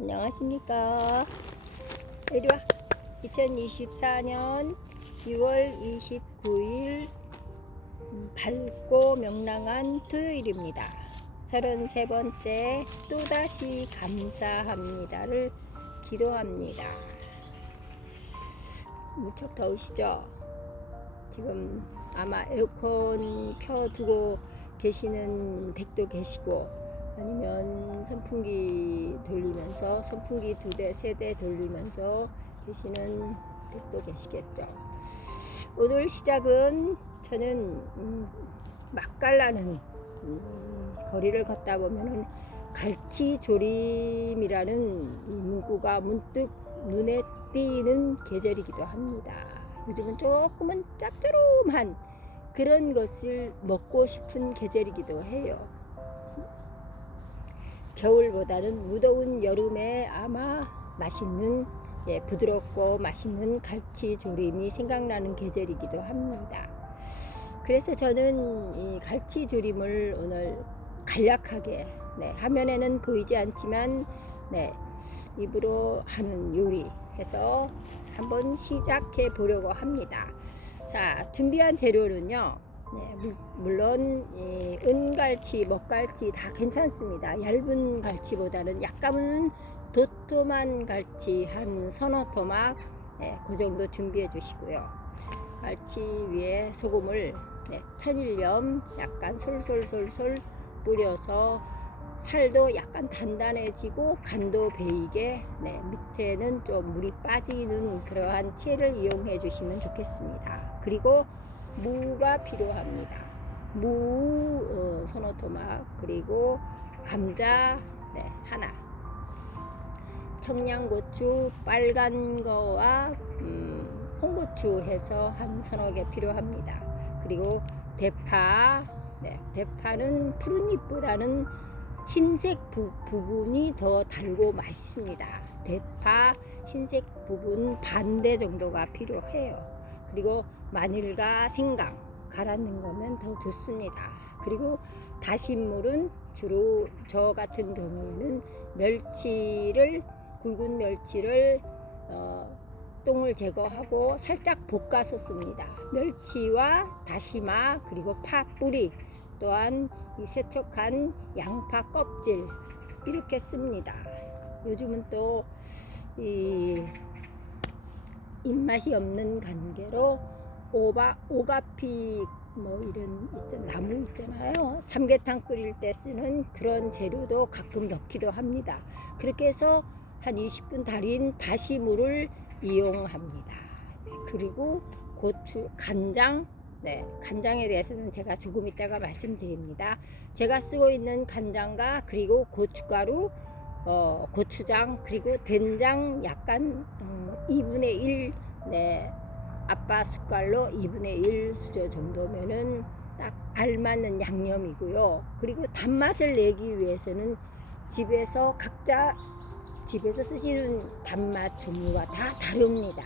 안녕하십니까. 이리와. 2024년 6월 29일 밝고 명랑한 토요일입니다. 33번째 또다시 감사합니다를 기도합니다. 무척 더우시죠? 지금 아마 에어컨 켜두고 계시는 댁도 계시고, 아니면 선풍기 돌리면서 선풍기 2대 3대 돌리면서 계시는 댁도 계시겠죠. 오늘 시작은 저는 맛깔나는 거리를 걷다 보면은 갈치조림이라는 문구가 문득 눈에 띄는 계절이기도 합니다. 요즘은 조금은 짭조름한 그런 것을 먹고 싶은 계절이기도 해요. 겨울보다는 무더운 여름에 아마 맛있는, 부드럽고 맛있는 갈치조림이 생각나는 계절이기도 합니다. 그래서 저는 이 갈치조림을 오늘 간략하게, 화면에는 보이지 않지만 입으로 하는 요리 해서 한번 시작해 보려고 합니다. 자, 준비한 재료는요, 물론 은갈치, 먹갈치 다 괜찮습니다. 얇은 갈치보다는 약간은 도톰한 갈치 한 서너 토막, 그 정도 준비해 주시고요. 갈치 위에 소금을 천일염 약간 솔솔솔솔 뿌려서 살도 약간 단단해지고 간도 배이게, 밑에는 좀 물이 빠지는 그러한 채를 이용해 주시면 좋겠습니다. 그리고 무가 필요합니다. 무 서너 토막, 그리고 감자 하나, 청양고추 빨간 거와 홍고추 해서 한 서너 개 필요합니다. 그리고 대파, 대파는 푸른 잎보다는 흰색 부분이 더 달고 맛있습니다. 대파 흰색 부분 반대 정도가 필요해요. 그리고 마늘과 생강 갈아 넣는 거면 더 좋습니다. 그리고 다신물은 주로 저 같은 경우에는 굵은 멸치를 똥을 제거하고 살짝 볶아서 씁니다. 멸치와 다시마, 그리고 파 뿌리, 또한 이 세척한 양파 껍질, 이렇게 씁니다. 요즘은 또 이 입맛이 없는 관계로 오가피 이런 나무 있잖아요. 삼계탕 끓일 때 쓰는 그런 재료도 가끔 넣기도 합니다. 그렇게 해서 한 20분 달인 다시물을 이용합니다. 그리고 고추, 간장, 간장에 대해서는 제가 조금 이따가 말씀드립니다. 제가 쓰고 있는 간장과 그리고 고춧가루, 고추장, 그리고 된장 약간 2분의 1, 아빠 숟갈로 2분의 1 수저 정도면은 딱 알맞는 양념이고요. 그리고 단맛을 내기 위해서는 각자 집에서 쓰시는 단맛 종류가 다 다릅니다.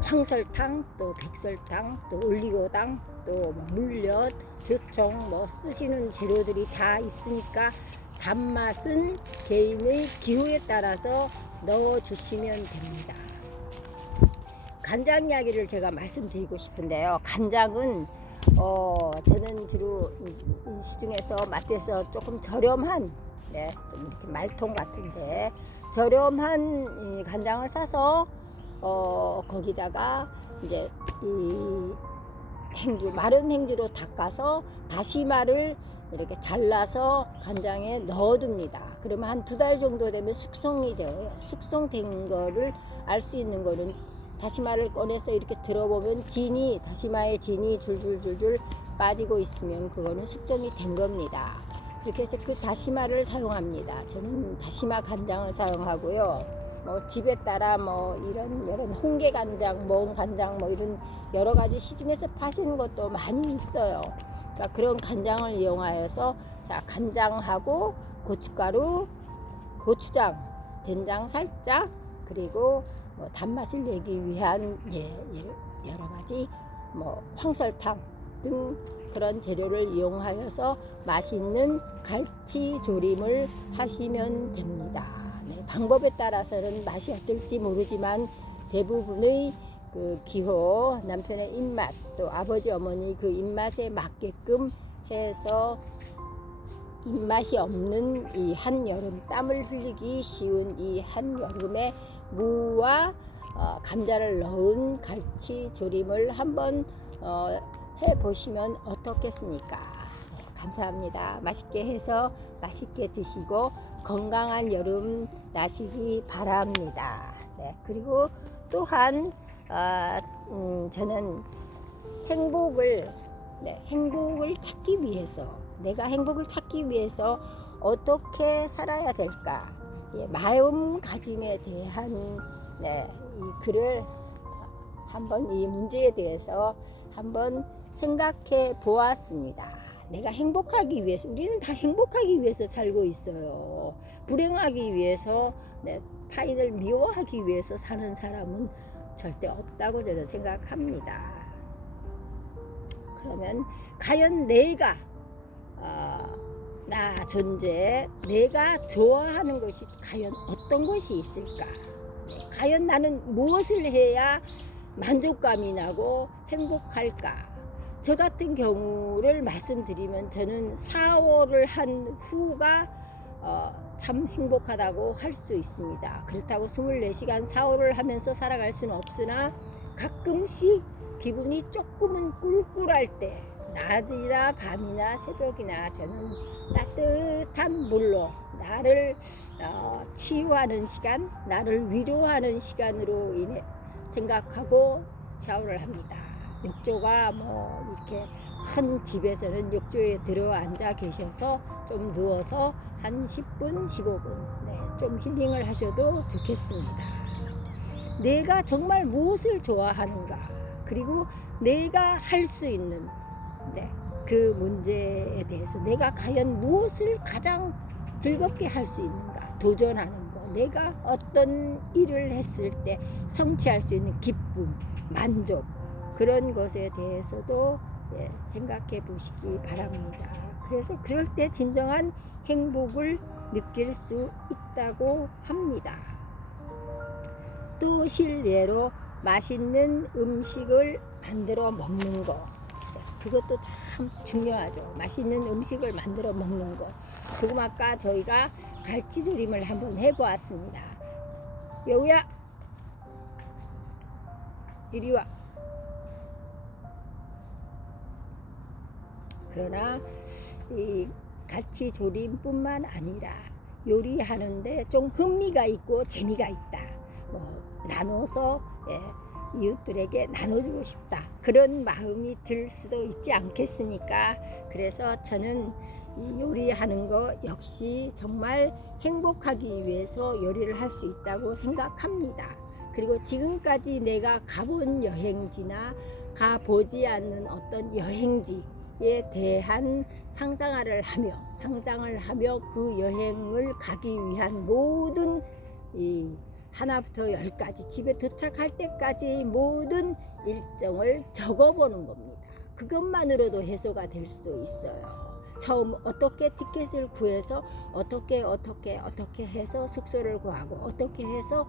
황설탕, 또 백설탕, 또 올리고당, 또 물엿, 조청, 쓰시는 재료들이 다 있으니까 단맛은 개인의 기호에 따라서 넣어 주시면 됩니다. 간장 이야기를 제가 말씀드리고 싶은데요. 간장은 저는 주로 시중에서 마트에서 조금 저렴한, 좀 이렇게 말통 같은데 저렴한 간장을 사서 거기다가 이제 이 마른 행주로 닦아서 다시마를 이렇게 잘라서 간장에 넣어둡니다. 그러면 한 2달 정도 되면 숙성이 되어요. 숙성된 거를 알 수 있는 거는 다시마를 꺼내서 이렇게 들어보면 다시마의 진이 줄줄줄줄 빠지고 있으면 그거는 숙성이 된 겁니다. 이렇게 해서 그 다시마를 사용합니다. 저는 다시마 간장을 사용하고요. 집에 따라 이런 홍게 간장, 멍 간장, 이런 여러 가지 시중에서 파시는 것도 많이 있어요. 그러니까 그런 간장을 이용하여서, 간장하고 고춧가루, 고추장, 된장 살짝, 그리고 단맛을 내기 위한 여러 가지 황설탕, 등 그런 재료를 이용하여서 맛있는 갈치조림을 하시면 됩니다. 네, 방법에 따라서는 맛이 어떨지 모르지만 대부분의 그 기호, 남편의 입맛, 또 아버지 어머니 그 입맛에 맞게끔 해서 입맛이 없는 이 한여름, 땀을 흘리기 쉬운 이 한여름에 무와 감자를 넣은 갈치조림을 한번 해보시면 어떻겠습니까? 네, 감사합니다. 맛있게 해서 맛있게 드시고 건강한 여름 나시기 바랍니다. 네, 그리고 또한 저는 행복을 찾기 위해서, 내가 행복을 찾기 위해서 어떻게 살아야 될까, 마음가짐에 대한 이 글을 한번, 이 문제에 대해서 한번 생각해 보았습니다. 내가 행복하기 위해서, 우리는 다 행복하기 위해서 살고 있어요. 불행하기 위해서, 타인을 미워하기 위해서 사는 사람은 절대 없다고 저는 생각합니다. 그러면 과연 내가 나 존재, 내가 좋아하는 것이 과연 어떤 것이 있을까? 과연 나는 무엇을 해야 만족감이 나고 행복할까? 저 같은 경우를 말씀드리면 저는 4월을 한 후가 참 행복하다고 할 수 있습니다. 그렇다고 24시간 4월을 하면서 살아갈 수는 없으나 가끔씩 기분이 조금은 꿀꿀할 때, 낮이나 밤이나 새벽이나 저는 따뜻한 물로 나를 치유하는 시간, 나를 위로하는 시간으로 인해 생각하고 샤워를 합니다. 욕조가 뭐 이렇게 큰 집에서는 욕조에 들어 앉아 계셔서 좀 누워서 한 10분, 15분 좀 힐링을 하셔도 좋겠습니다. 내가 정말 무엇을 좋아하는가, 그리고 내가 할 수 있는 그 문제에 대해서 내가 과연 무엇을 가장 즐겁게 할 수 있는가, 도전하는 거, 내가 어떤 일을 했을 때 성취할 수 있는 기쁨, 만족, 그런 것에 대해서도 생각해 보시기 바랍니다. 그래서 그럴 때 진정한 행복을 느낄 수 있다고 합니다. 또 실례로 맛있는 음식을 만들어 먹는 거, 그것도 참 중요하죠. 맛있는 음식을 만들어 먹는 거. 조금 아까 저희가 갈치조림을 한번 해보았습니다. 여우야, 이리 와. 그러나 이 갈치조림뿐만 아니라 요리하는데 좀 흥미가 있고 재미가 있다. 나눠서 이웃들에게 나눠주고 싶다. 그런 마음이 들 수도 있지 않겠습니까? 그래서 저는 이 요리하는 거 역시 정말 행복하기 위해서 요리를 할 수 있다고 생각합니다. 그리고 지금까지 내가 가본 여행지나 가보지 않는 어떤 여행지에 대한 상상을 하며 그 여행을 가기 위한 모든 이 하나부터 열까지 집에 도착할 때까지 모든 일정을 적어보는 겁니다. 그것만으로도 해소가 될 수도 있어요. 처음 어떻게 티켓을 구해서 어떻게 해서 숙소를 구하고 어떻게 해서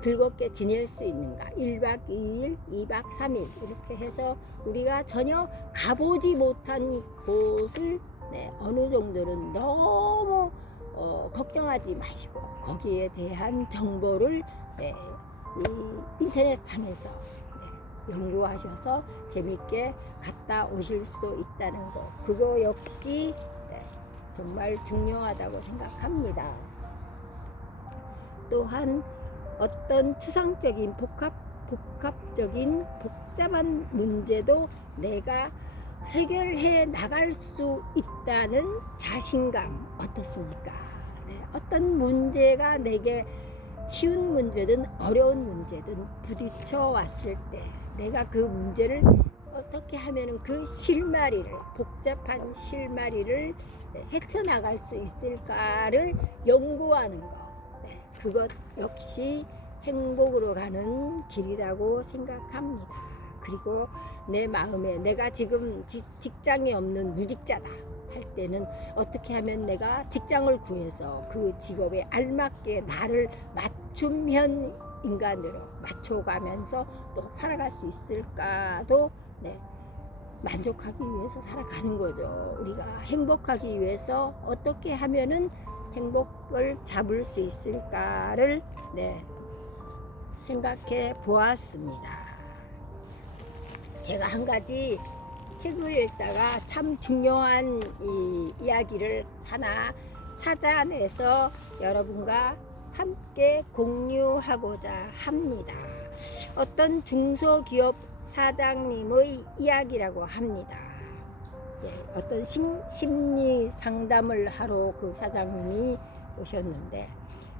즐겁게 지낼 수 있는가, 1박 2일, 2박 3일 이렇게 해서 우리가 전혀 가보지 못한 곳을 어느 정도는 너무 걱정하지 마시고 거기에 대한 정보를 이 인터넷상에서 연구하셔서 재밌게 갔다 오실 수도 있다는 거, 그거 역시 정말 중요하다고 생각합니다. 또한 어떤 추상적인 복합적인 복잡한 문제도 내가 해결해 나갈 수 있다는 자신감 어떻습니까? 어떤 문제가 내게 쉬운 문제든 어려운 문제든 부딪혀 왔을 때 내가 그 문제를 어떻게 하면 그 실마리를, 복잡한 실마리를 헤쳐나갈 수 있을까를 연구하는 것, 그것 역시 행복으로 가는 길이라고 생각합니다. 그리고 내 마음에 내가 지금 직장이 없는 무직자다 할 때는 어떻게 하면 내가 직장을 구해서 그 직업에 알맞게 나를 맞춤형 인간으로 맞춰가면서 또 살아갈 수 있을까도 네, 만족하기 위해서 살아가는 거죠. 우리가 행복하기 위해서 어떻게 하면은 행복을 잡을 수 있을까를 네, 생각해 보았습니다. 제가 한 가지 책을 읽다가 참 중요한 이야기를 하나 찾아내서 여러분과 함께 공유하고자 합니다. 어떤 중소기업 사장님의 이야기라고 합니다. 예, 어떤 심리 상담을 하러 그 사장님이 오셨는데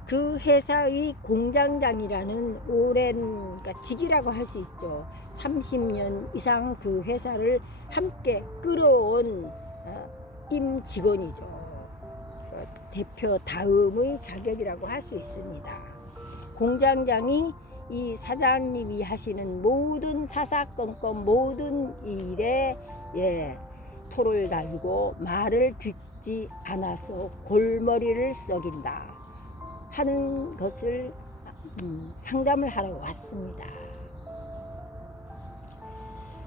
그 회사의 공장장이라는 오랜 그러니까 직이라고 할 수 있죠. 30년 이상 그 회사를 함께 끌어온 임직원이죠. 대표 다음의 자격이라고 할 수 있습니다. 공장장이 이 사장님이 하시는 모든 사사건건 모든 일에 토를 달고 말을 듣지 않아서 골머리를 썩인다 하는 것을 상담을 하러 왔습니다.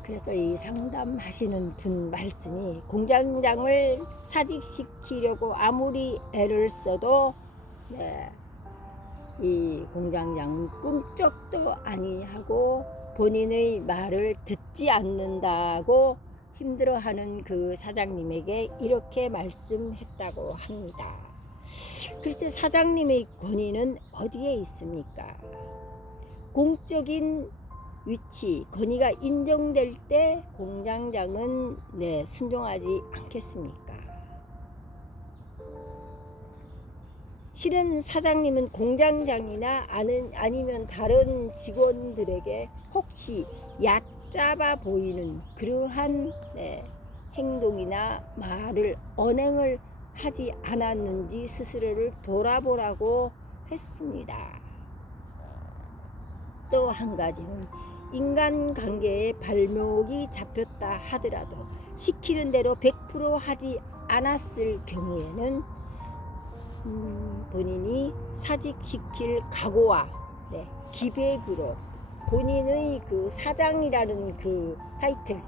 그래서 이 상담하시는 분 말씀이 공장장을 사직시키려고 아무리 애를 써도 이 공장장은 꿈쩍도 아니하고 본인의 말을 듣지 않는다고 힘들어하는 그 사장님에게 이렇게 말씀했다고 합니다. 글쎄 사장님의 권위는 어디에 있습니까? 공적인 위치, 권위가 인정될 때 공장장은 순종하지 않겠습니까? 실은 사장님은 공장장이나 아니면 다른 직원들에게 혹시 얕잡아 보이는 그러한 행동이나 말을 언행을 하지 않았는지 스스로를 돌아보라고 했습니다. 또 한 가지는 인간관계에 발목이 잡혔다 하더라도 시키는 대로 100% 하지 않았을 경우에는 본인이 사직시킬 각오와 기백으로 본인의 그 사장이라는 그 타이틀,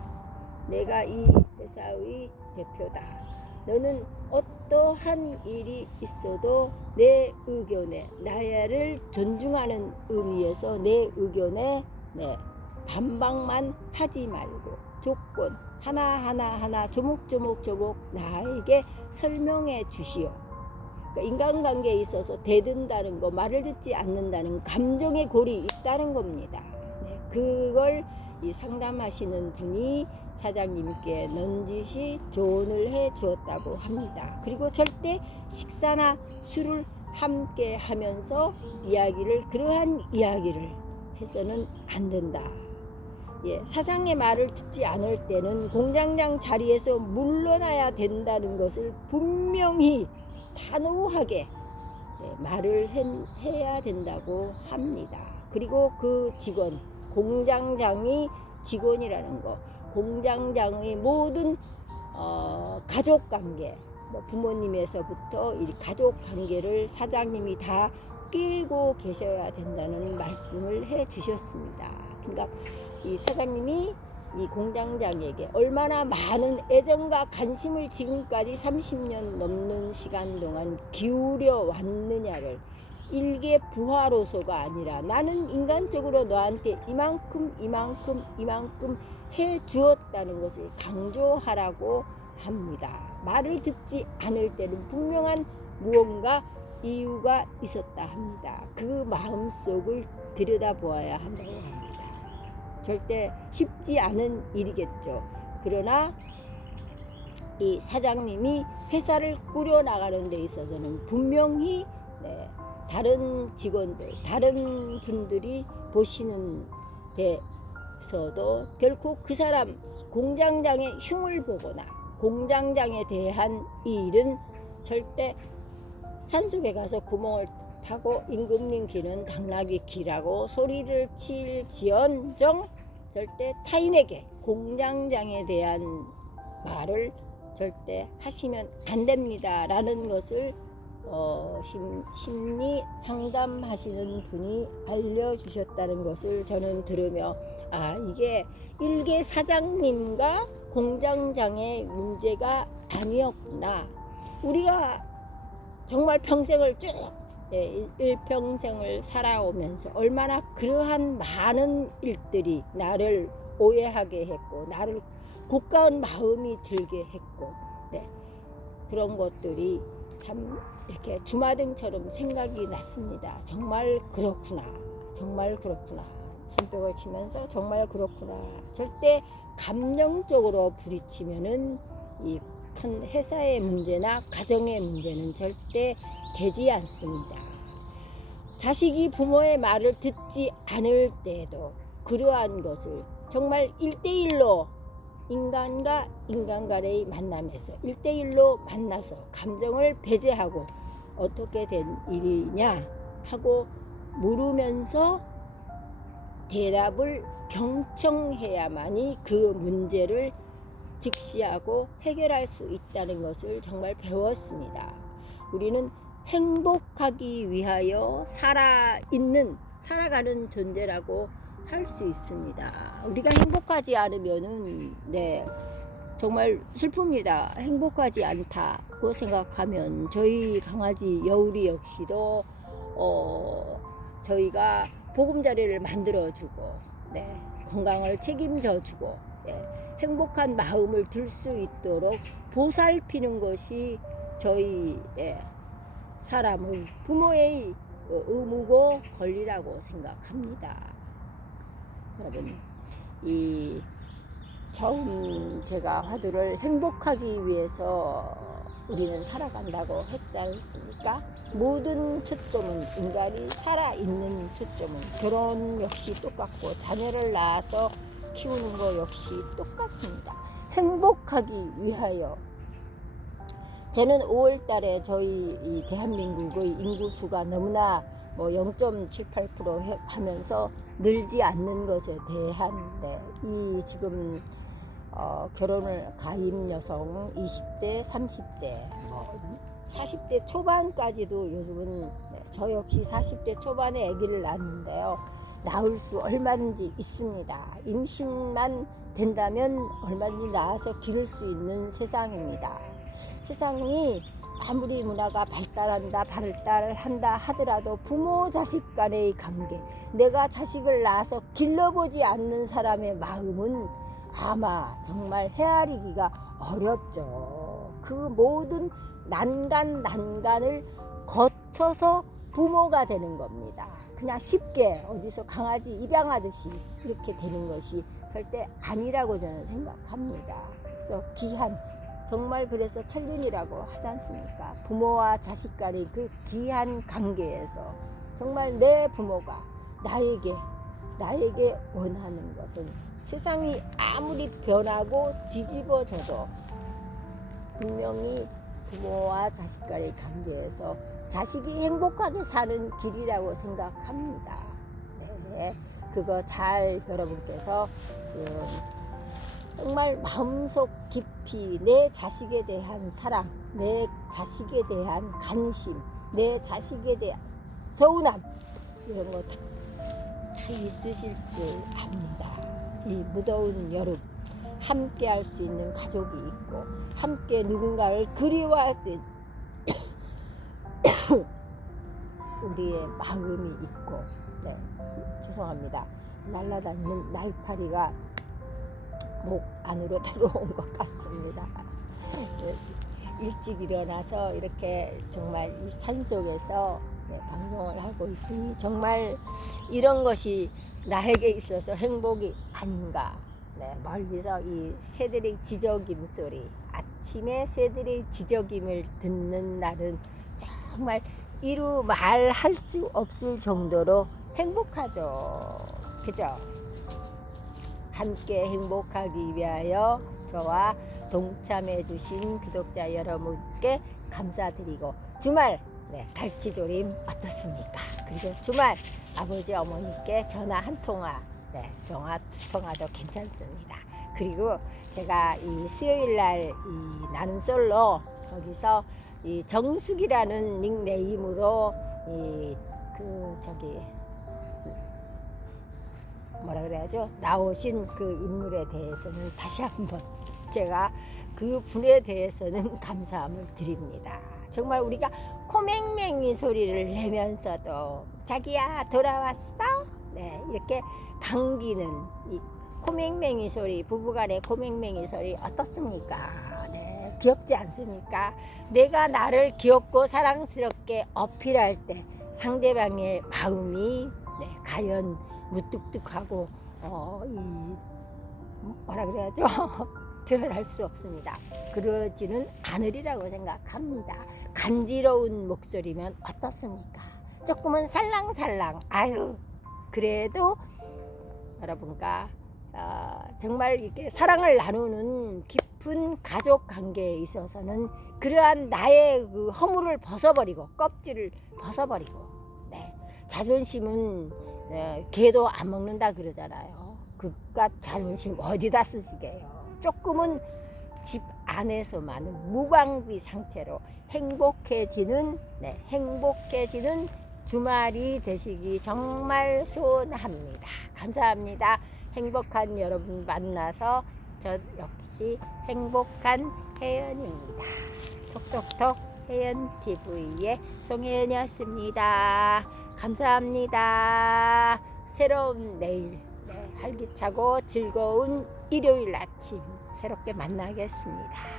내가 이 회사의 대표다, 너는 어떠한 일이 있어도 내 의견에 나를 존중하는 의미에서 내 의견에 반박만 하지 말고 조건 하나 조목조목 나에게 설명해 주시오. 그러니까 인간관계에 있어서 대든다는 거, 말을 듣지 않는다는 감정의 골이 있다는 겁니다. 그걸 이 상담하시는 분이 사장님께 넌지시 조언을 해 주었다고 합니다. 그리고 절대 식사나 술을 함께 하면서 그러한 이야기를 해서는 안 된다. 사장의 말을 듣지 않을 때는 공장장 자리에서 물러나야 된다는 것을 분명히 단호하게 말을 해야 된다고 합니다. 그리고 그 직원, 공장장이 직원이라는 거, 공장장의 모든 가족관계, 부모님에서부터 이 가족관계를 사장님이 다 끼고 계셔야 된다는 말씀을 해 주셨습니다. 그러니까 이 사장님이 이 공장장에게 얼마나 많은 애정과 관심을 지금까지 30년 넘는 시간 동안 기울여 왔느냐를 일개 부하로서가 아니라 나는 인간적으로 너한테 이만큼 해 주었다는 것을 강조하라고 합니다. 말을 듣지 않을 때는 분명한 무언가 이유가 있었다 합니다. 그 마음속을 들여다보아야 한다고 합니다. 절대 쉽지 않은 일이겠죠. 그러나 이 사장님이 회사를 꾸려나가는 데 있어서는 분명히 다른 직원들, 다른 분들이 보시는 데서도 결코 그 사람 공장장의 흉을 보거나 공장장에 대한 일은 절대 산속에 가서 구멍을 파고 임금님 귀는 당나귀 귀라고 소리를 칠지언정 절대 타인에게 공장장에 대한 말을 절대 하시면 안 됩니다 라는 것을 심리 상담하시는 분이 알려주셨다는 것을 저는 들으며 이게 일개 사장님과 공장장의 문제가 아니었구나. 우리가 정말 평생을 쭉 일평생을 살아오면서 얼마나 그러한 많은 일들이 나를 오해하게 했고 나를 고가운 마음이 들게 했고 그런 것들이 참 이렇게 주마등처럼 생각이 났습니다. 정말 그렇구나. 정말 그렇구나. 손뼉을 치면서 정말 그렇구나. 절대 감정적으로 부딪히면은 이 큰 회사의 문제나 가정의 문제는 절대 되지 않습니다. 자식이 부모의 말을 듣지 않을 때에도 그러한 것을 정말 1대1로 인간과 인간 간의 만남에서 1대1로 만나서 감정을 배제하고 어떻게 된 일이냐 하고 물으면서 대답을 경청해야만이 그 문제를 직시하고 해결할 수 있다는 것을 정말 배웠습니다. 우리는 행복하기 위하여 살아가는 존재라고 할 수 있습니다. 우리가 행복하지 않으면은 정말 슬픕니다. 행복하지 않다고 생각하면 저희 강아지 여울이 역시도 저희가 보금자리를 만들어주고 건강을 책임져주고 행복한 마음을 들 수 있도록 보살피는 것이 저희 사람의 부모의 의무고 권리라고 생각합니다. 여러분, 이 처음 제가 화두를 행복하기 위해서 우리는 살아간다고 했지 않습니까? 모든 초점은 인간이 살아있는 초점은 결혼 역시 똑같고 자녀를 낳아서 키우는 거 역시 똑같습니다. 행복하기 위하여. 저는 5월 달에 저희 이 대한민국의 인구수가 너무나 0.78% 하면서 늘지 않는 것에 대한 이 지금 결혼을 가임 여성 20대, 30대, 40대 초반까지도 요즘은 저 역시 40대 초반에 아기를 낳았는데요. 낳을 수 얼마든지 있습니다. 임신만 된다면 얼마든지 낳아서 기를 수 있는 세상입니다. 세상이 아무리 문화가 발달한다 하더라도 부모 자식 간의 관계, 내가 자식을 낳아서 길러보지 않는 사람의 마음은 아마 정말 헤아리기가 어렵죠. 그 모든 난간을 거쳐서 부모가 되는 겁니다. 그냥 쉽게 어디서 강아지 입양하듯이 이렇게 되는 것이 절대 아니라고 저는 생각합니다. 그래서 정말 그래서 천륜이라고 하지 않습니까? 부모와 자식 간의 그 귀한 관계에서 정말 내 부모가 나에게 원하는 것은 세상이 아무리 변하고 뒤집어져도 분명히 부모와 자식 간의 관계에서 자식이 행복하게 사는 길이라고 생각합니다. 그거 잘 여러분께서 정말 마음속 깊이 내 자식에 대한 사랑, 내 자식에 대한 관심, 내 자식에 대한 서운함 이런 거 다 있으실 줄 압니다. 이 무더운 여름 함께 할 수 있는 가족이 있고 함께 누군가를 그리워할 수 있는 우리의 마음이 있고 죄송합니다. 날아다니는 날파리가 목 안으로 들어온 것 같습니다. 일찍 일어나서 이렇게 정말 이 산속에서 방송을 하고 있으니 정말 이런 것이 나에게 있어서 행복이 아닌가. 멀리서 이 새들의 지저귐 소리, 아침에 새들의 지저귐을 듣는 날은 정말 이루 말할 수 없을 정도로 행복하죠. 그죠? 함께 행복하기 위하여 저와 동참해 주신 구독자 여러분께 감사드리고 주말 갈치조림 어떻습니까? 그리고 주말 아버지 어머니께 전화 한 통화, 전화 통화도 괜찮습니다. 그리고 제가 이 수요일 날 이 나는 솔로 거기서 이 정숙이라는 닉네임으로 이 그 저기 뭐라 그래야죠? 나오신 그 인물에 대해서는 다시 한번 제가 그 분에 대해서는 감사함을 드립니다. 정말 우리가 코맹맹이 소리를 내면서도 자기야 돌아왔어? 네, 이렇게 반기는 이 코맹맹이 소리, 부부간의 코맹맹이 소리 어떻습니까? 네, 귀엽지 않습니까? 내가 나를 귀엽고 사랑스럽게 어필할 때 상대방의 마음이 네, 과연 무뚝뚝하고 뭐라 그래야죠? 표현할 수 없습니다. 그러지는 않으리라고 생각합니다. 간지러운 목소리면 어떻습니까? 조금은 살랑살랑 아유 그래도 여러분과 정말 이렇게 사랑을 나누는 깊은 가족 관계에 있어서는 그러한 나의 그 허물을 벗어버리고 껍질을 벗어버리고 네, 자존심은 개도 안 먹는다 그러잖아요. 그깟 자존심 어디다 쓰시게요. 조금은 집 안에서만은 무방비 상태로 행복해지는 행복해지는 주말이 되시기 정말 소원합니다. 감사합니다. 행복한 여러분 만나서 저 역시 행복한 혜연입니다. 톡톡톡 혜연TV의 송혜연이었습니다. 감사합니다. 새로운 내일 활기차고 즐거운 일요일 아침 새롭게 만나겠습니다.